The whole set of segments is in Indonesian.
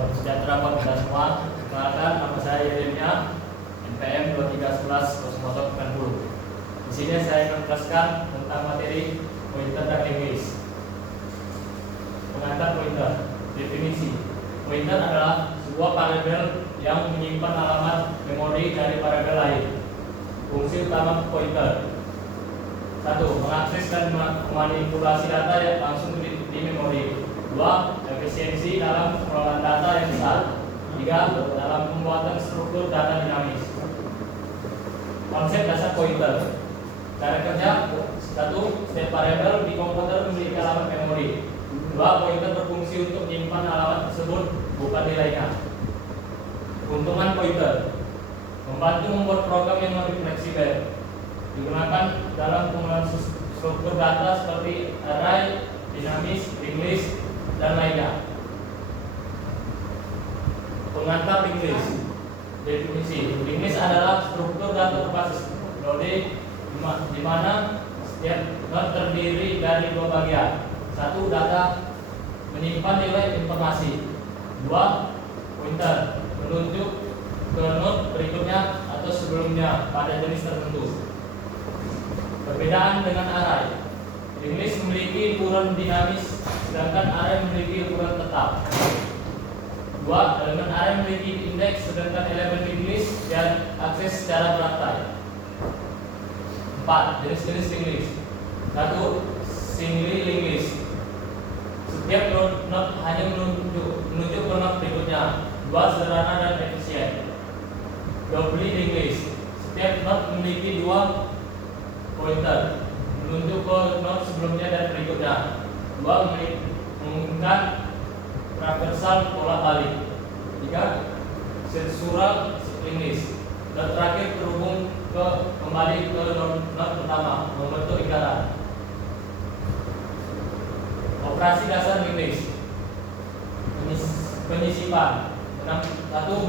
Salam sejahtera buat kita semua. Perkenalkan, nama saya Yeremia, NPM 23110090. Di sini saya akan menjelaskan tentang materi pointer dan English. Pengantar pointer. Definisi. Pointer adalah sebuah variabel yang menyimpan alamat memori dari variabel lain. Fungsi utama pointer: 1. Mengakses dan memanipulasi data yang langsung di memori. 2. Efisiensi dalam pengelolaan data yang besar. 3. Dalam pembuatan struktur data dinamis. Konsep dasar pointer. Cara kerja: 1. Setiap variabel di komputer memiliki alamat memori. 2. Pointer berfungsi untuk menyimpan alamat tersebut, bukan nilainya. Keuntungan pointer: membantu membuat program yang lebih fleksibel. Digunakan dalam pengelolaan struktur data seperti array, dinamis, English, dan lainnya. Pengantar English. Definisi: English adalah struktur data berbasis node di mana setiap node terdiri dari dua bagian. 1. Data menyimpan nilai informasi. 2. Pointer menunjuk ke node berikutnya atau sebelumnya pada jenis tertentu. Perbedaan dengan array: English memiliki ukuran dinamis, sedangkan array memiliki ukuran tetap. 2. Elemen array memiliki indeks, sedangkan elemen English dan akses secara berantai. 4. Jenis-jenis English. 1. Single English. Setiap node hanya menunjuk ke node berikutnya. 2. Sederhana dan efisien. Double English. Setiap node memiliki dua pointer, menunjuk ke node sebelumnya dan berikutnya. 2. Memungkinkan traversal pola balik. 3. Censural English. Dan terakhir terhubung kembali ke node pertama, membentuk lingkaran. Operasi dasar English. Penyisipan: 1.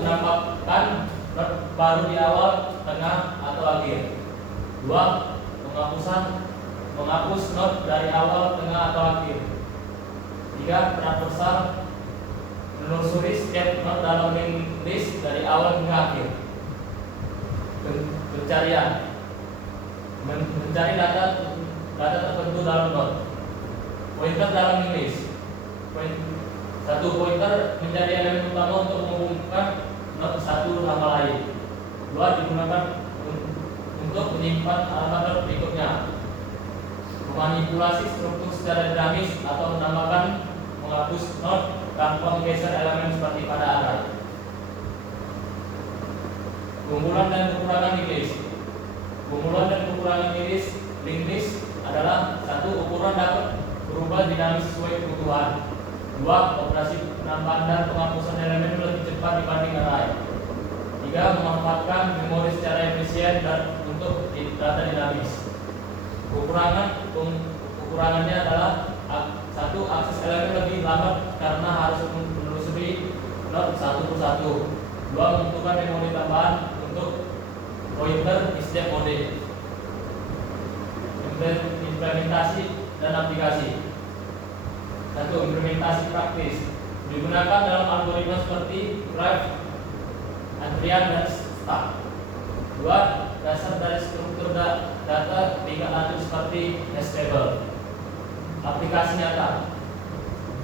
Menambahkan node baru di awal, tengah, atau akhir. 2. Menghapus node dari awal, tengah, atau akhir. 3. Traversal: menelusuri setiap node dalam list dari awal hingga akhir. Pencarian: mencari data tertentu dalam node. Pointer dalam English. 1. Pointer menjadi elemen utama untuk menghubungkan node satu sama lain. 2. Digunakan untuk menyimpan alamat node berikutnya. Memanipulasi struktur secara dinamis atau menambahkan, menghapus node tanpa menggeser elemen seperti pada array. Keunggulan dan kekurangan English. Keunggulan dan kekurangan English adalah: 1. Ukuran dapat berubah dinamis sesuai kebutuhan. 2. Operasi penambahan dan penghapusan elemen lebih cepat dibanding array. 3. Memanfaatkan memori secara efisien dan untuk data dinamis. Kekurangannya adalah: 1. Akses elemen lebih lambat karena harus menelusuri node satu persatu. 2. Membutuhkan memori tambahan untuk pointer di setiap mode. Implementasi dan aplikasi. 1. Implementasi praktis. Digunakan dalam algoritma seperti graph, antrian, dan stack. 2. Dasar dari struktur data tingkat lanjut seperti hash table. Aplikasi nyata: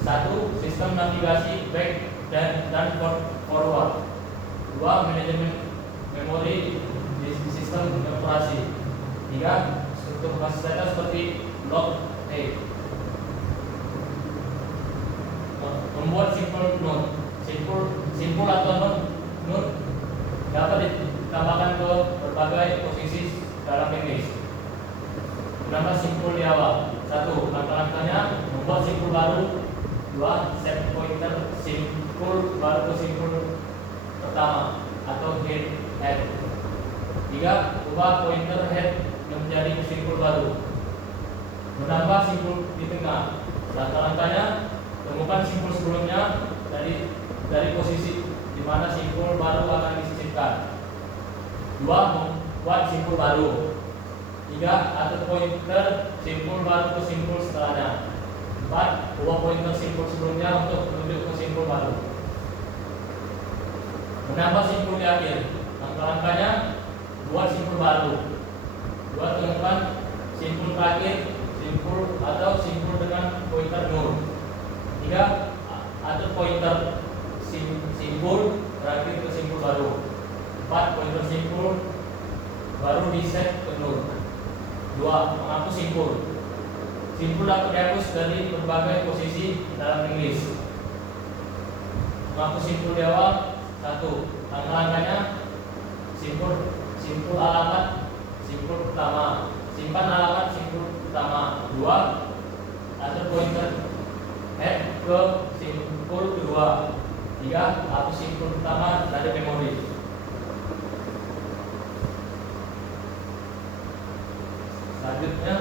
1. Sistem navigasi back dan forward. 2. Manajemen memori di sistem operasi. 3. Struktur basis data seperti log A. Membuat simple node. Simple atau node dapat ditambahkan ke berbagai posisi dalam English. Menambah simpul di awal. 1. Langkah-langkahnya: membuat simpul baru. 2. Set pointer simpul baru ke simpul pertama atau head. 3. Ubah pointer head menjadi simpul baru. Menambah simpul di tengah. Langkah-langkahnya: temukan simpul sebelumnya dari posisi di mana simpul baru akan disisipkan. 2. Membuat simpul baru. 3. Atur pointer simpul baru ke simpul setelahnya. 4. Ubah pointer simpul sebelumnya untuk menuju ke simpul baru. Menambah simpul di akhir. Langkah-langkahnya buat simpul baru. Dua, temukan simpul terakhir, simpul atau simpul dengan pointer 0. Tiga, atur pointer simpul terakhir ke simpul baru. 4, pointer simpul baru di set ke 0. 2, menghapus simpul. Simpul dapat dihapus dari berbagai posisi dalam English. Menghapus simpul di awal. 1. Langkah-langkahnya simpul alamat simpul pertama. Simpan alamat simpul pertama. 2. Atur pointer head ke simpul kedua. 3. Hapus simpul pertama dari memori. Selanjutnya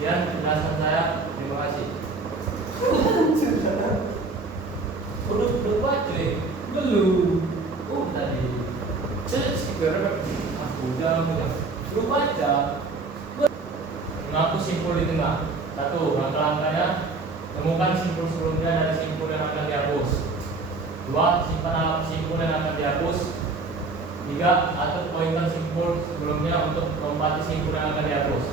sekian penjelasan saya. Terima kasih. Udah baca belum? Tadi. Udah. Belum baca. Menghapus simpul di tengah. 1. Langkah-langkahnya temukan simpul sebelumnya dari simpul yang akan dihapus. 2. Simpan alamat simpul yang akan dihapus. 3. Atur pointer simpul sebelumnya untuk melompati simpul yang akan dihapus.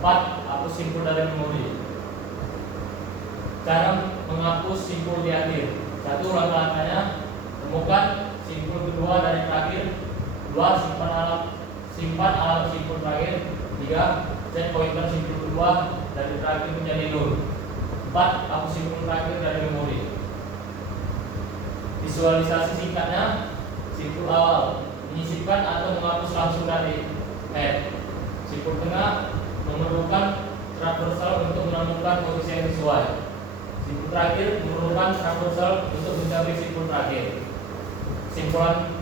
4. Hapus simpul dari memori. Cara menghapus simpul di akhir. 1. Langkah-langkahnya temukan simpul kedua dari terakhir. 2. Simpan alamat simpul terakhir. 3. Set pointer simpul kedua dari terakhir menjadi 0. 4. Hapus simpul terakhir dari memori. Visualisasi singkatnya. Simpul awal menyisipkan atau menghapus langsung dari head. Simpul tengah memerlukan traversal untuk menemukan posisi yang sesuai. Simpul terakhir memerlukan traversal untuk mencapai simpul terakhir. Simpulan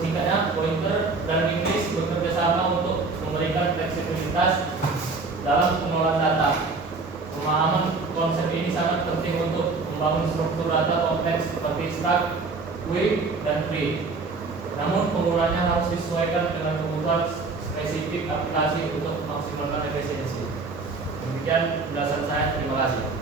singkatnya, pointer dan English bekerja sama untuk memberikan fleksibilitas dalam pengolahan data. Pemahaman konsep ini sangat penting untuk membangun struktur data kompleks seperti struct, query, dan tree. Namun penggunaannya harus disesuaikan dengan kebutuhan spesifik aplikasi untuk maksimalkan efisiensi. Demikian penjelasan saya. Terima kasih.